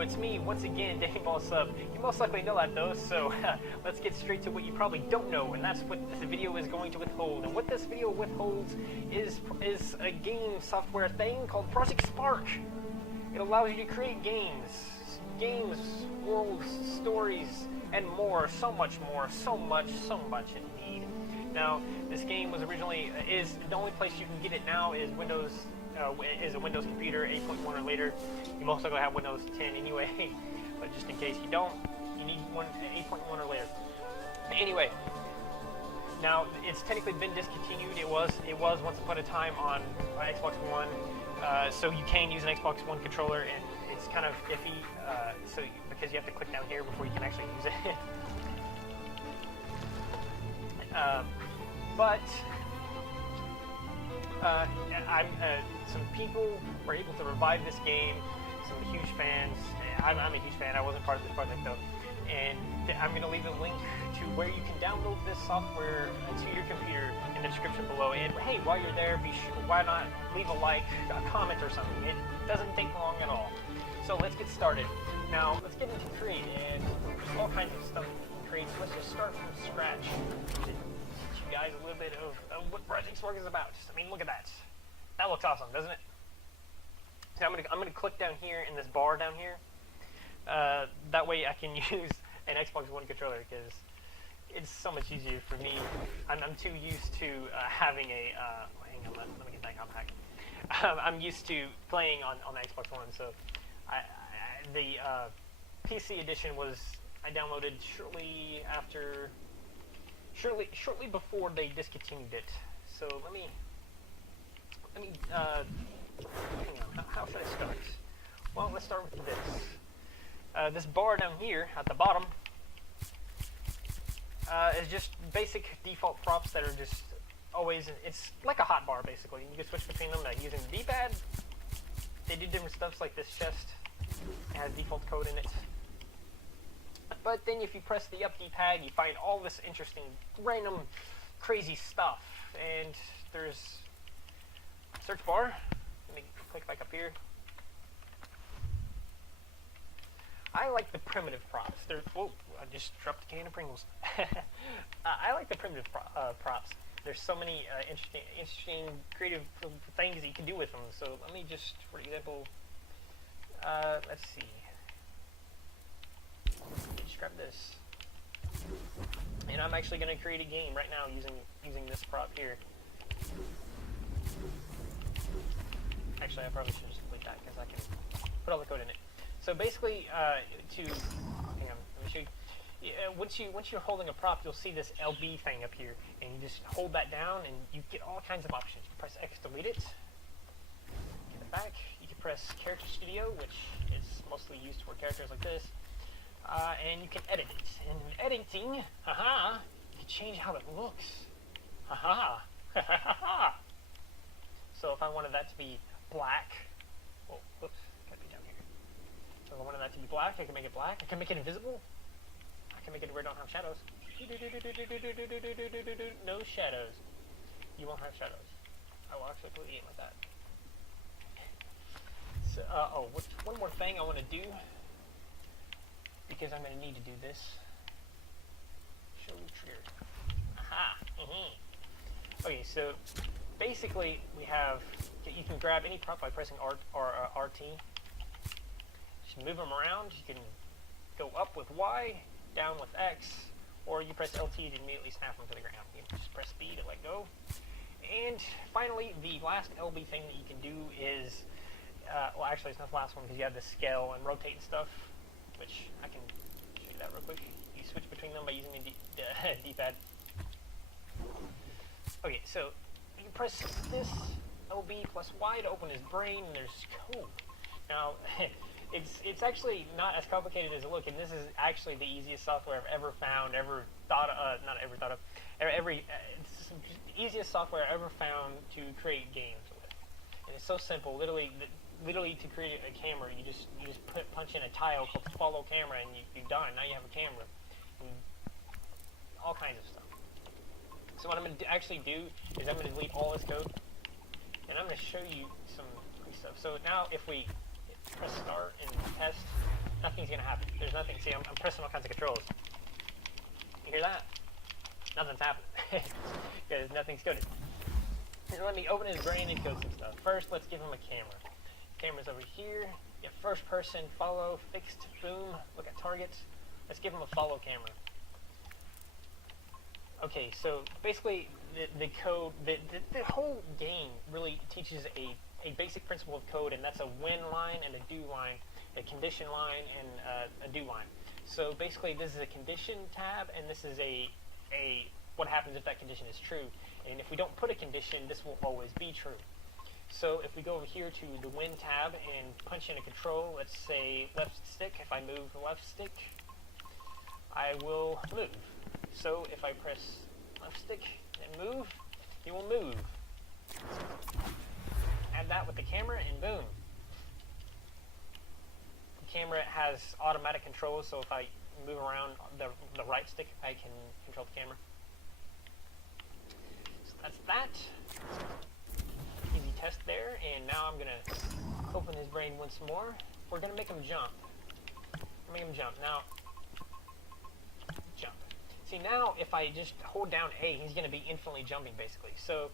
it's me once again, Danny Ball Sub. You most likely know that though, so let's get straight to what you probably don't know, and that's what this video is going to withhold. And what this video withholds is a game software thing called Project Spark. It allows you to create games, worlds, stories, and more, so much more, so much indeed. Now, this game was originally, the only place you can get it now is Windows, is a Windows computer, 8.1 or later. You most likely have Windows 10 anyway, but just in case you don't, you need 8.1 or later. Anyway, now it's technically been discontinued. It was once upon a time on Xbox One, so you can use an Xbox One controller, and it's kind of iffy, because you have to click down here before you can actually use it. But some people were able to revive this game. Some huge fans. I'm a huge fan. I wasn't part of this project though, and I'm going to leave a link to where you can download this software to your computer in the description below. And hey, while you're there, be sure, why not leave a like, a comment, or something? It doesn't take long at all. So let's get started. Now let's get into Create, and there's all kinds of stuff you can create. So let's just start from scratch. Teach you guys a little bit of what Project Spark is about. I mean, look at that. That looks awesome, doesn't it? So I'm gonna click down here in this bar down here. That way I can use an Xbox One controller because it's so much easier for me. I'm too used to having a. Hang on, let me get that compact. I'm used to playing on the Xbox One, so the PC edition I downloaded shortly before they discontinued it. So let me hang on. How should I start? Well, let's start with this. This bar down here at the bottom is just basic default props that are just always. It's like a hot bar basically. You can switch between them using the D-pad. They do different stuff like this chest. It has default code in it. But then if you press the up D-pad, you find all this interesting, random, crazy stuff. And there's search bar. Let me click back up here. I like the primitive props. Whoa, I just dropped a can of Pringles. I like the primitive props. There's so many interesting, creative things that you can do with them. So let me just, for example, let's see. Just grab this, and I'm actually going to create a game right now using this prop here. Actually, I probably should just delete that because I can put all the code in it. So basically, hang on, let me show you. Once you're holding a prop, you'll see this LB thing up here, and you just hold that down, and you get all kinds of options. You can press X to delete it. Get it back. You can press Character Studio, which is mostly used for characters like this. And you can edit it. And in editing, you can change how it looks. So if I wanted that to be black, whoops, gotta be down here. So if I wanted that to be black, I can make it black. I can make it invisible. I can make it where it don't have shadows. No shadows. You won't have shadows. I will actually play the game like that. So, one more thing I want to do, because I'm going to need to do this. Show trigger. Okay, so basically you can grab any prop by pressing RT. Just move them around. You can go up with Y, down with X, or you press LT to immediately snap them to the ground. You can just press B to let go. And finally, the last LB thing that you can do is, well, actually, it's not the last one because you have the scale and rotate and stuff, which I can show you that real quick. You switch between them by using the D-pad. Okay, so you can press this LB plus Y to open his brain, and there's code. Now, it's actually not as complicated as it looks, and this is actually the easiest software I've ever found, it's the easiest software I've ever found to create games with. And it's so simple. Literally to create a camera, you just punch in a tile called follow camera, and you're done. Now you have a camera. And all kinds of stuff. So what I'm going to actually do is I'm going to delete all this code, and I'm going to show you some quick stuff. So now if we press start and test, nothing's gonna happen. There's nothing. See, I'm pressing all kinds of controls. You hear that? Nothing's happening. Because nothing's coded. So let me open his brain and code some stuff. First, let's give him a camera. Camera's over here. Yeah, first person, follow, fixed, boom, look at targets. Let's give him a follow camera. Okay, so basically the code, the whole game really teaches a basic principle of code, and that's a when line and a do line, a condition line and a do line. So basically this is a condition tab, and this is a what happens if that condition is true. And if we don't put a condition, this will always be true. So if we go over here to the when tab and punch in a control, let's say left stick, if I move the left stick, I will move. So if I press left stick and move, he will move. Add that with the camera and boom. The camera has automatic controls, so if I move around the right stick, I can control the camera. So that's that. Easy test there, and now I'm gonna open his brain once more. We're gonna make him jump. Make him jump. Now, jump. See, now if I just hold down A, he's gonna be infinitely jumping basically. So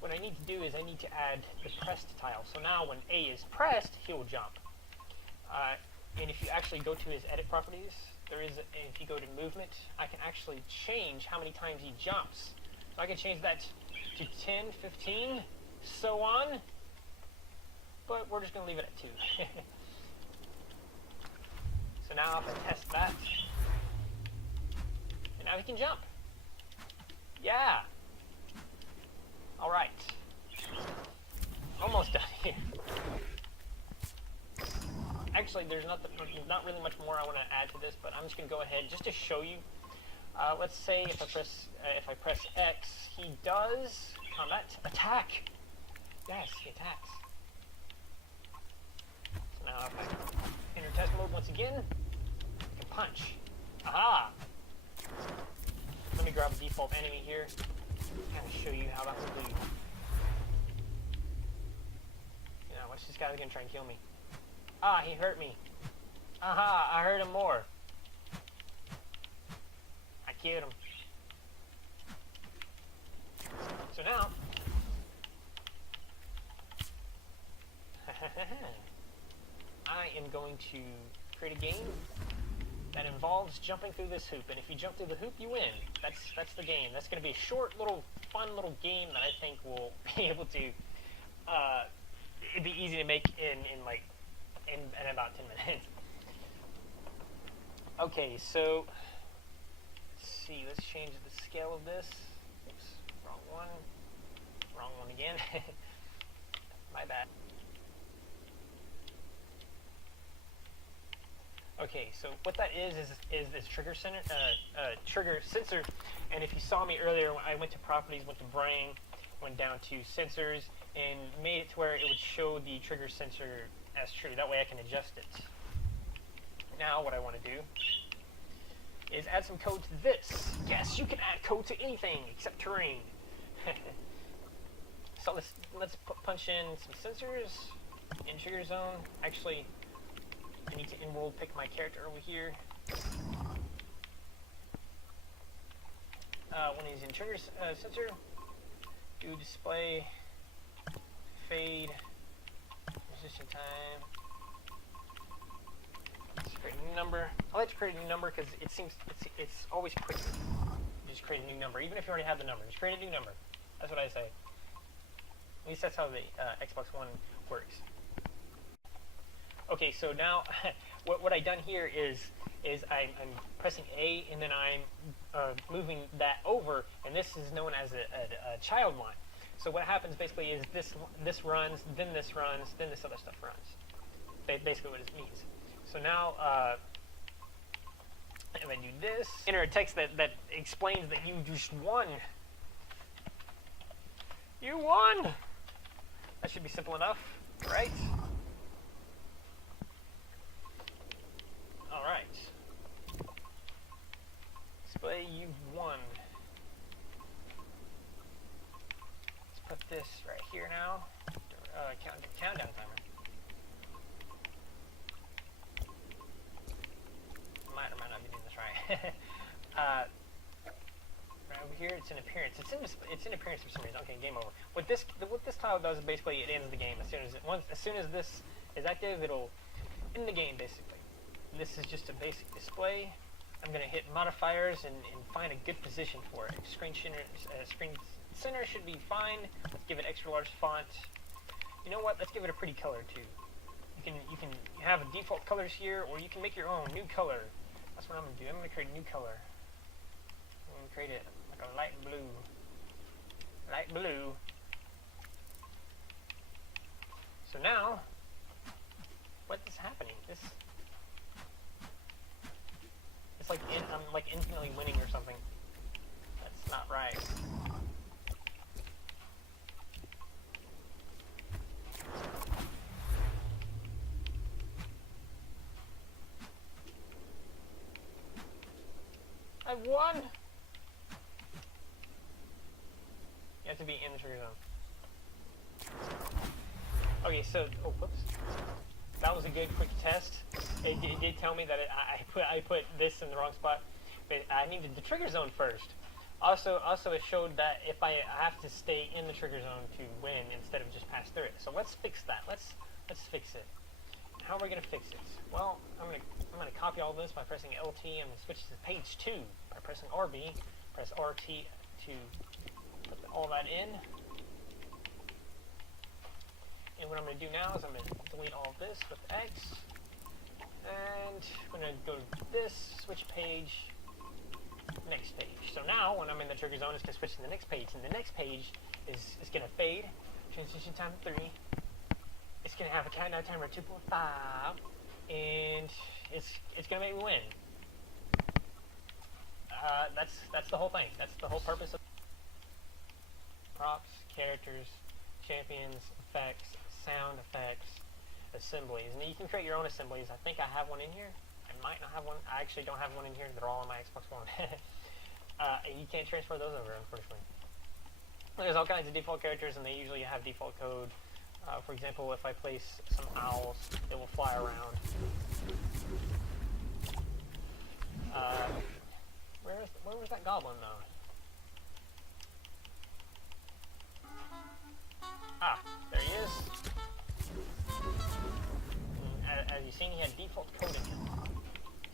what I need to do is I need to add the pressed tile. So now when A is pressed, he will jump. And if you actually go to his edit properties, if you go to movement, I can actually change how many times he jumps. So I can change that to 10, 15, so on, but we're just going to leave it at 2. So now if I test that, and now he can jump. Yeah. All right. Almost done here. Actually, there's not really much more I want to add to this, but I'm just going to go ahead just to show you. Let's say if I press X, he does combat attack. Yes, he attacks. So now if I enter test mode once again, I can punch. Aha! Let me grab a default enemy here, kind of show you how that will do. You know, watch, this guy's gonna try and kill me. Ah, he hurt me. Aha, I hurt him more. I killed him. So now, I am going to create a game that involves jumping through this hoop, and if you jump through the hoop, you win. That's the game. That's going to be a short, fun little game that I think will be able to. It'd be easy to make in about 10 minutes. Okay, so let's see. Let's change the scale of this. Oops, wrong one again. My bad. Okay, so what that is this trigger sensor, and if you saw me earlier, I went to properties, went to brain, went down to sensors, and made it to where it would show the trigger sensor as true. That way I can adjust it. Now what I want to do is add some code to this. Yes, you can add code to anything except terrain. So let's punch in some sensors in trigger zone. Actually, I need to in-world pick my character over here. When he's in trigger sensor, do display, fade, resisting time. Let's create a new number. I like to create a new number because it seems it's always quicker. Just create a new number, even if you already have the number. Just create a new number. That's what I say. At least that's how the Xbox One works. Okay, so now what I've done here is I'm pressing A, and then I'm moving that over, and this is known as a child line. So what happens basically is this runs, then this runs, then this other stuff runs. Basically what it means. So now if I do this, enter a text that explains that you just won. You won! That should be simple enough, right? Alright. Display, you've won. Let's put this right here now. Countdown timer. appearance. It's in appearance for some reason. Okay, game over. What this tile does is basically it ends the game as soon as this is active, it'll end the game basically. This is just a basic display. I'm gonna hit modifiers and find a good position for it. Screen center should be fine. Let's give it extra large font. You know what? Let's give it a pretty color too. You can have default colors here, or you can make your own new color. That's what I'm gonna do. I'm gonna create a new color. I'm gonna create it like a light blue. Light blue. So now, what is happening? It's like I'm like infinitely winning or something. That's not right. I won! You have to be in the trigger zone. Okay, so, oh, whoops. That was a good quick test. It did tell me that I put this in the wrong spot, but I needed the trigger zone first. Also it showed that if I have to stay in the trigger zone to win instead of just pass through it. So let's fix that. Let's fix it. How are we gonna fix it? Well, I'm gonna copy all this by pressing LT. I'm gonna switch to page 2 by pressing RB. Press RT to put all that in. And what I'm going to do now is I'm going to delete all of this with X. And I'm going to go to this, switch page, next page. So now, when I'm in the trigger zone, it's going to switch to the next page. And the next page is going to fade. Transition time 3. It's going to have a countdown timer 2.5. And it's going to make me win. That's the whole thing. That's the whole purpose of props, characters, champions, effects, sound effects, assemblies. And you can create your own assemblies. I think I have one in here. I might not have one. I actually don't have one in here. They're all on my Xbox One. You can't transfer those over, unfortunately. There's all kinds of default characters, and they usually have default code. For example, if I place some owls, it will fly around. Where was that goblin, though? Ah, there he is. As you've seen, he had default code in him.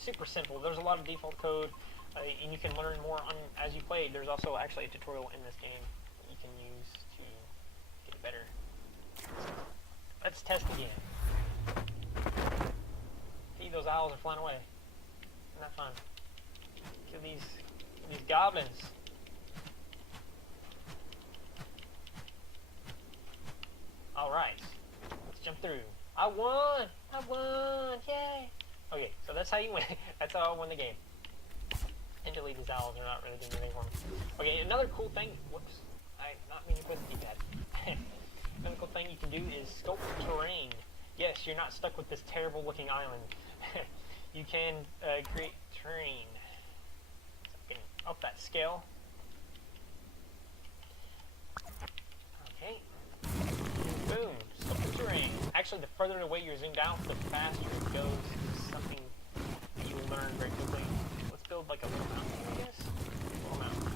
Super simple. There's a lot of default code, and you can learn more as you play. There's also actually a tutorial in this game that you can use to get better. Let's test again. See, those owls are flying away. Isn't that fun? Kill these goblins. Alright, let's jump through. I won! I won! Yay! Okay, so that's how you win. That's how I won the game. And delete these owls, they're not really doing anything for me. Okay, another cool thing, whoops, I not meaning to put the D-pad. Another cool thing you can do is sculpt terrain. Yes, you're not stuck with this terrible looking island. You can create terrain. So I can up that scale. Okay. Boom, sculpt terrain. Actually, the further away you're zoomed out, the faster it goes. It's something that you'll learn very quickly. Let's build like a little mountain, I guess. A little mountain.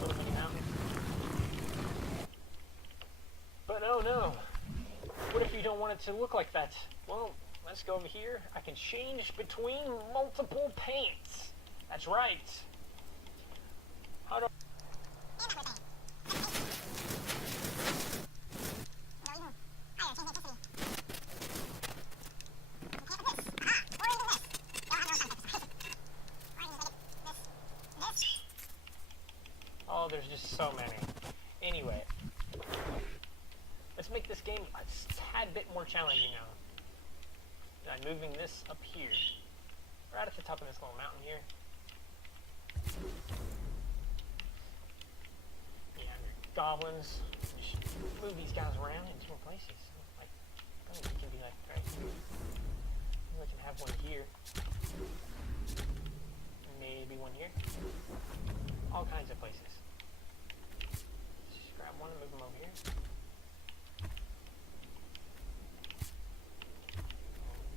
Little mini mountain. But oh no! What if you don't want it to look like that? Well, let's go over here. I can change between multiple paints. That's right. How do Oh, there's just so many. Anyway, let's make this game a tad bit more challenging now. I'm moving this up here, right at the top of this little mountain here. Yeah, goblins. Just move these guys around in different places. Like, I think it can be like right here. Maybe I can have one here. Maybe one here. All kinds of places. Just grab one and move them over here.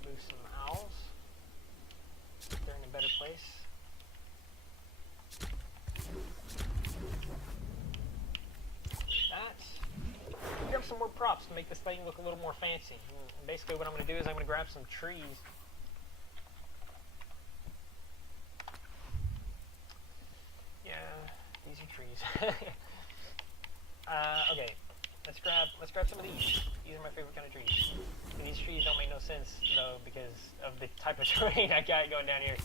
Move some owls. They're in a better place. make this thing look a little more fancy. And basically what I'm going to do is I'm going to grab some trees. Yeah, these are trees. Okay, let's grab some of these. These are my favorite kind of trees. And these trees don't make no sense though because of the type of terrain I got going down here.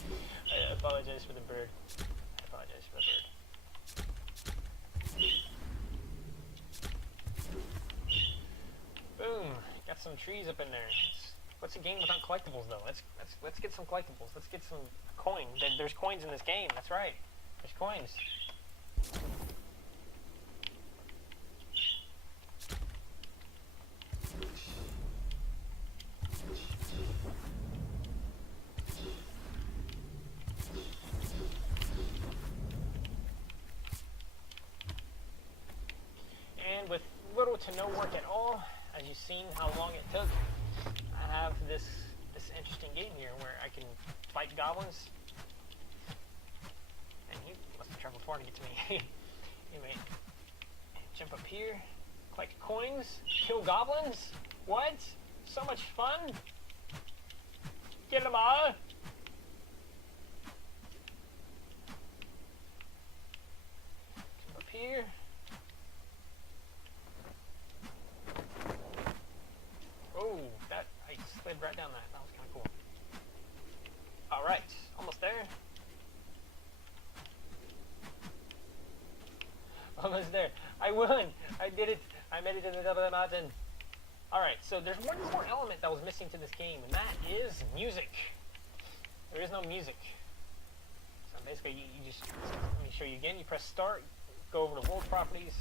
I apologize for the bird. I apologize for the bird. Boom! Got some trees up in there. What's a game without collectibles though? Let's get some collectibles. Let's get some coins. There's coins in this game. That's right. There's coins. And with little to no work at all, as you've seen how long it took, I have this interesting game here where I can fight goblins. And he must have traveled far to get to me. Anyway, jump up here, collect coins, kill goblins. What? So much fun! Get them all! Jump up here. Oh, I slid right down that. That was kind of cool. Alright, almost there. Almost there. I won! I did it! I made it to the top of the mountain. Alright, so there's one more element that was missing to this game, and that is music. There is no music. So basically, you just, let me show you again. You press start, go over to world properties,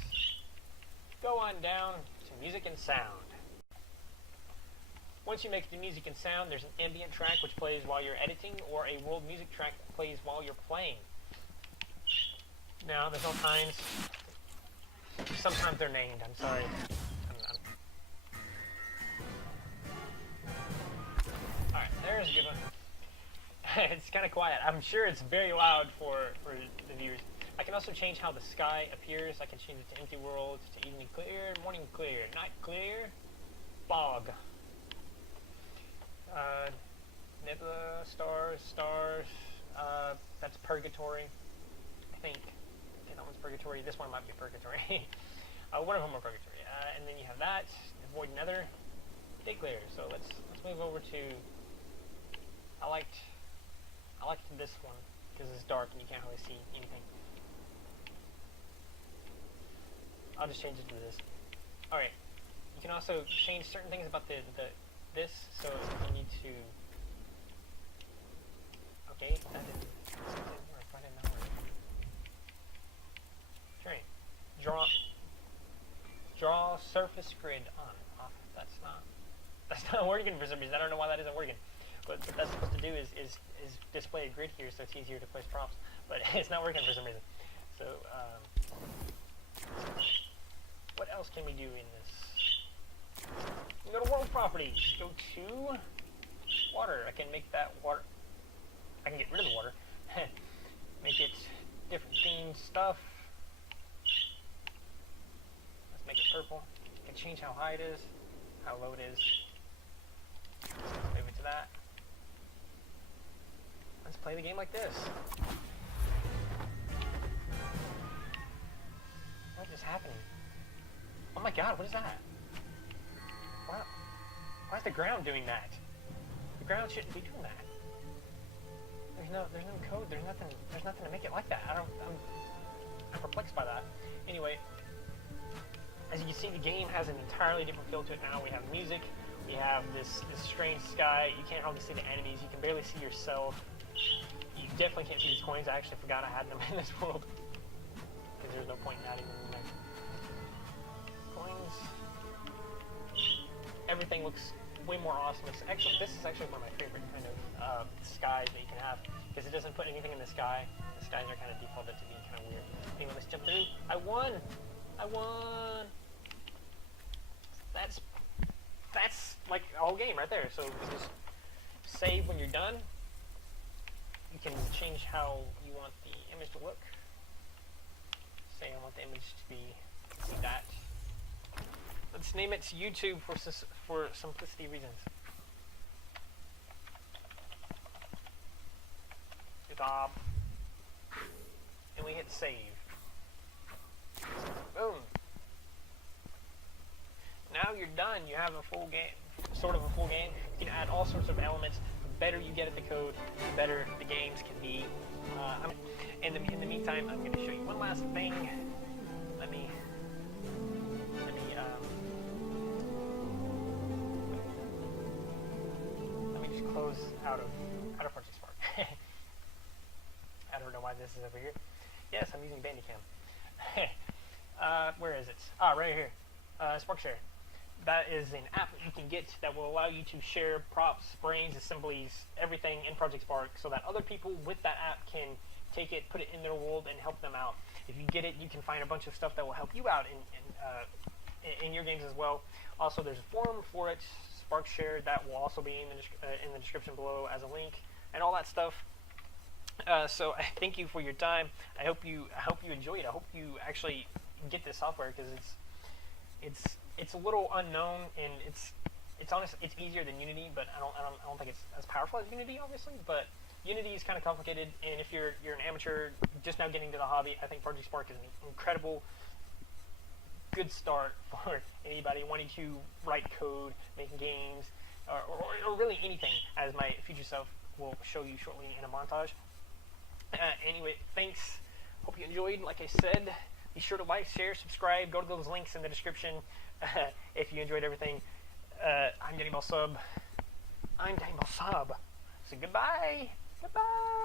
go on down to music and sound. Once you make it to music and sound, there's an ambient track which plays while you're editing, or a world music track that plays while you're playing. Now, there's all kinds. Sometimes they're named. I'm sorry. Alright, there's a good one. It's kind of quiet. I'm sure it's very loud for the viewers. I can also change how the sky appears. I can change it to empty world, to evening clear, morning clear, night clear, fog. Nebula, stars, that's purgatory, I think. Okay, that one's purgatory. This one might be purgatory. One of them are purgatory. And then you have that, void nether, day clear. So let's move over to. I liked this one because it's dark and you can't really see anything. I'll just change it to this. All right. You can also change certain things about this. So you need to. Okay, that didn't work. Why didn't that work? Okay. Draw surface grid on. Off. That's not working for some reason. I don't know why that isn't working. But what that's supposed to do is display a grid here so it's easier to place props. But it's not working for some reason. So what else can we do in this? We go to world properties. Go to water. I can make that water. I can get rid of the water. Make it different themed stuff. Let's make it purple. I can change how high it is, how low it is. Move it to that. Let's play the game like this. What is happening? Oh my god, what is that? Why is the ground doing that? The ground shouldn't be doing that. There's no code. There's nothing to make it like that. I'm perplexed by that. Anyway, as you can see, the game has an entirely different feel to it now. We have music. We have this strange sky. You can't hardly see the enemies. You can barely see yourself. You definitely can't see these coins. I actually forgot I had them in this world because there's no point in adding them in there. Coins. Everything looks way more awesome. This is actually one of my favorite kind of skies that you can have because it doesn't put anything in the sky. The skies are kind of defaulted to being kind of weird. Anyway, let's jump through. I won! That's like a whole game right there. So you can just save when you're done. You can change how you want the image to look. Say I want the image to be that. Let's name it YouTube for simplicity reasons. Stop. And we hit save. Boom. Now you're done. You have a full game, sort of a full game. You can add all sorts of elements. The better you get at the code, the better the games can be. In the meantime, I'm going to show you one last thing. Let me just close out of Project Spark. I don't know why this is over here. Yes, I'm using Bandicam. Where is it? Ah, right here. Spark Share. That is an app that you can get that will allow you to share props, brains, assemblies, everything in Project Spark, so that other people with that app can take it, put it in their world, and help them out. If you get it, you can find a bunch of stuff that will help you out in your games as well. Also, there's a forum for it, Spark Share, that will also be in the description below as a link, and all that stuff. So I thank you for your time. I hope you enjoy it. I hope you actually get this software, because it's a little unknown, and it's honestly, it's easier than Unity, but I don't think it's as powerful as Unity, obviously. But Unity is kind of complicated, and if you're an amateur just now getting to the hobby, I think Project Spark is an incredible, good start for anybody wanting to write code, make games, or really anything, as my future self will show you shortly in a montage. Anyway, thanks. Hope you enjoyed. Like I said, be sure to like, share, subscribe. Go to those links in the description if you enjoyed everything. I'm Danny Ball Sub. I'm Danny Ball Sub. So goodbye. Goodbye.